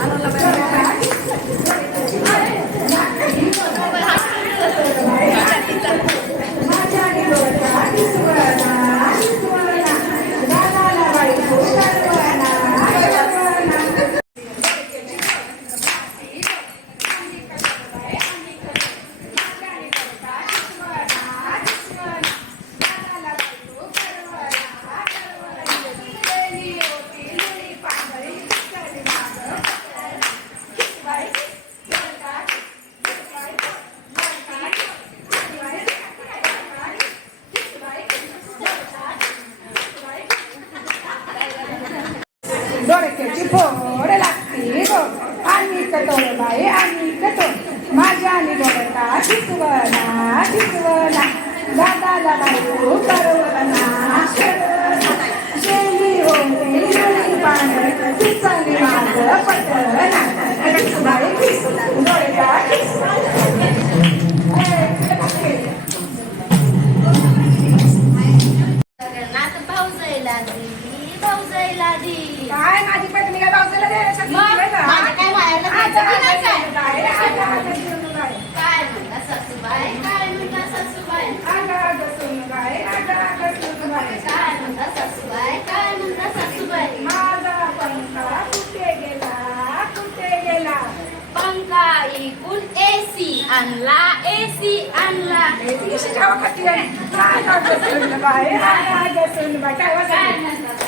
Ah, no, la माझी फोड लागते गो आणि बाई आणि कटो माझ्या आणि बघता शिकवना शिकवना दादाला बायको करवना शेली होते आणला एसी आणला एसी गावाखाती काय काय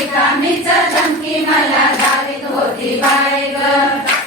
रिकामीच धमकी मला जावे होती बाय ग.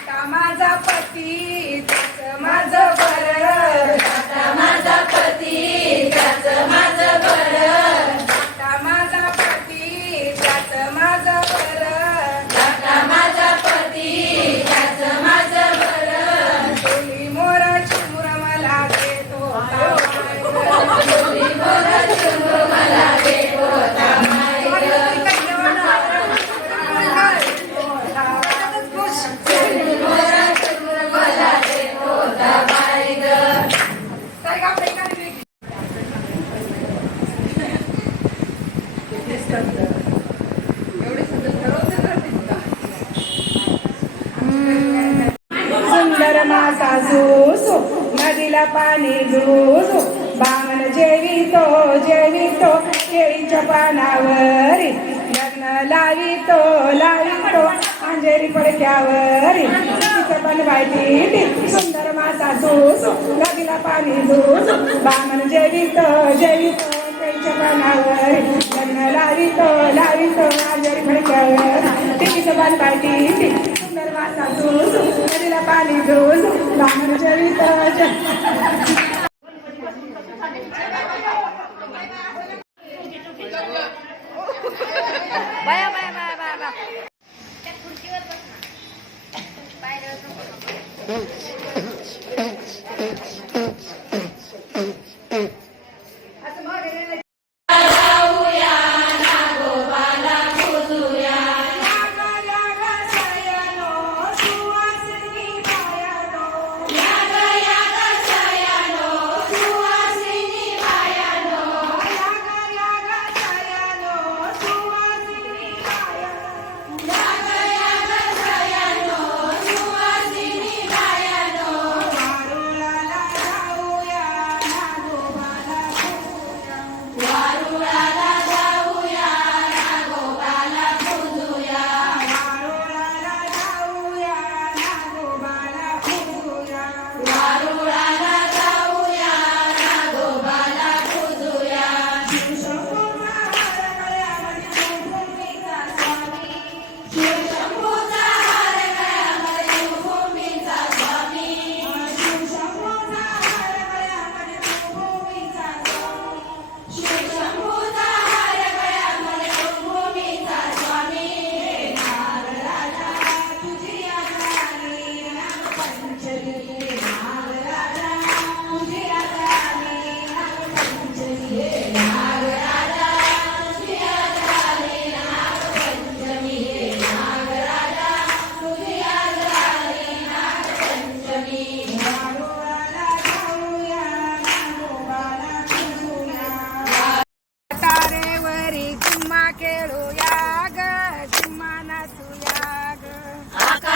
पानावरी. लग्न लारी तो अंजेरी पडक्यावरी. पण बायटी सुंदर माता दूस नदीला पाणी झोसो. बामण जेवितो जेवितो. केळीच्या पानावर. लग्न लावितो लावितो. अंजेरी पडक्यावर. तिचं पण बायटी सुंदर माता दूस नदीला पाणी झोसो. बामण जेवितो बाया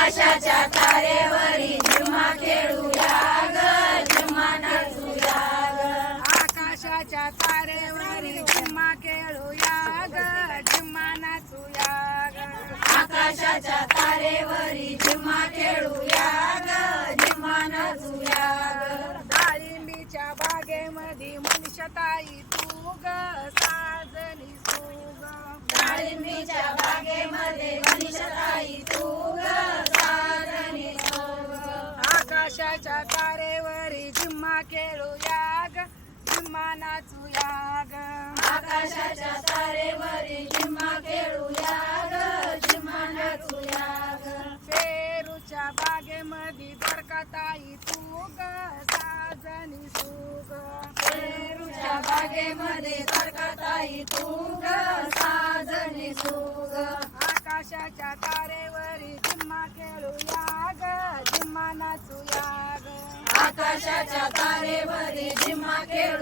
आकाशाच्या तारेवरी झिम्मा खेळूया ग झिम्मा नाचूया ग. आकाशाच्या तारेवरी चिम्मा खेळूया ग चिम्मा नाचूया ग. आकाशाच्या तारेवरी झिम्मा खेळूया ग झिम्मा नाचूया ग. डाळिंबीच्या बागेमध्ये मनुष्यताई तू ग साजनी सुग. डाळिंबीच्या बागेमध्ये मनुष्यताई तू ग नाचूया ग आकाशाच्या तारेवरी झिम्मा खेळूया ग झिम्मा नाचूया ग पेरूच्या बागेमध्ये बरकताई तू ग साजनी सुग. पेरूच्या बागेमध्ये बरकताई तू ग साजनी सोग. आकाशाच्या तारेवरी चिम्मा खेळूया ग चिम्मा नाचूया ग आकाशाच्या तारेवरी झिम्मा खेळूया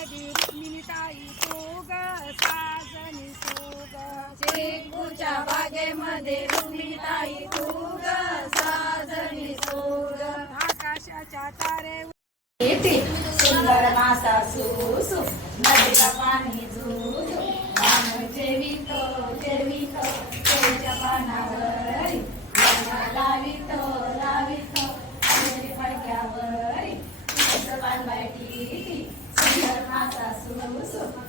बागेमध्ये रुक्मिणीताई तू ग साजनी सुग चिकूच्या बागेमध्ये रुक्मिणीताई तू ग साजनी सोग आकाशाच्या तारेवर येते सुंदर मासा सुसु नदीला पाणी झुजू पान जेवितो जेवितो तेच्या पानावरी. मासा सुसु